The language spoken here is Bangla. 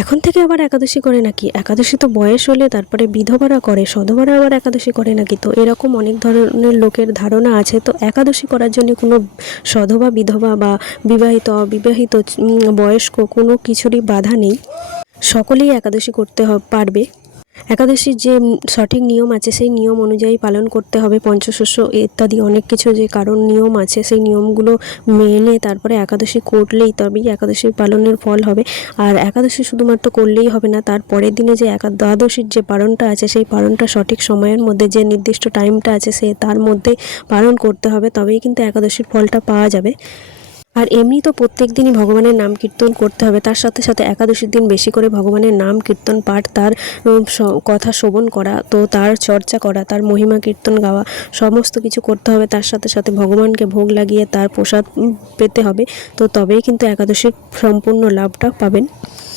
এখন থেকে আবার একাদশী করে নাকি? একাদশী তো বয়স হলে তারপরে বিধবারা করে, সধবারা আবার একাদশী করে নাকি? তো এরকম অনেক ধরনের লোকের ধারণা আছে। তো একাদশী করার জন্য কোনো সধবা, বিধবা বা বিবাহিত, অবিবাহিত, বয়স্ক কোনো কিছুরই বাধা নেই। সকলেই একাদশী করতে পারবে। একাদশীর যে সঠিক নিয়ম আছে সেই নিয়ম অনুযায়ী পালন করতে হবে। পঞ্চশস্য ইত্যাদি অনেক কিছু যে কারণ নিয়ম আছে সেই নিয়মগুলো মেনে তারপরে একাদশী করলেই তবেই একাদশী পালনের ফল হবে। আর একাদশী শুধুমাত্র করলেই হবে না, তার পরের দিনে যে দ্বাদশীর যে পালনটা আছে সেই পালনটা সঠিক সময়ের মধ্যে, যে নির্দিষ্ট টাইমটা আছে সে তার মধ্যে পালন করতে হবে, তবেই কিন্তু একাদশীর ফলটা পাওয়া যাবে। আর এমনি তো প্রত্যেক দিনই ভগবানের নাম কীর্তন করতে হবে, তার সাথে সাথে একাদশীর দিন বেশি করে ভগবানের নাম কীর্তন পাঠ, তার কথা শ্রবণ করা, তো তার চর্চা করা, তার মহিমা কীর্তন গাওয়া, সমস্ত কিছু করতে হবে। তার সাথে সাথে ভগবানকে ভোগ লাগিয়ে তার প্রসাদ পেতে হবে। তো তবেই কিন্তু একাদশীর সম্পূর্ণ লাভটা পাবেন।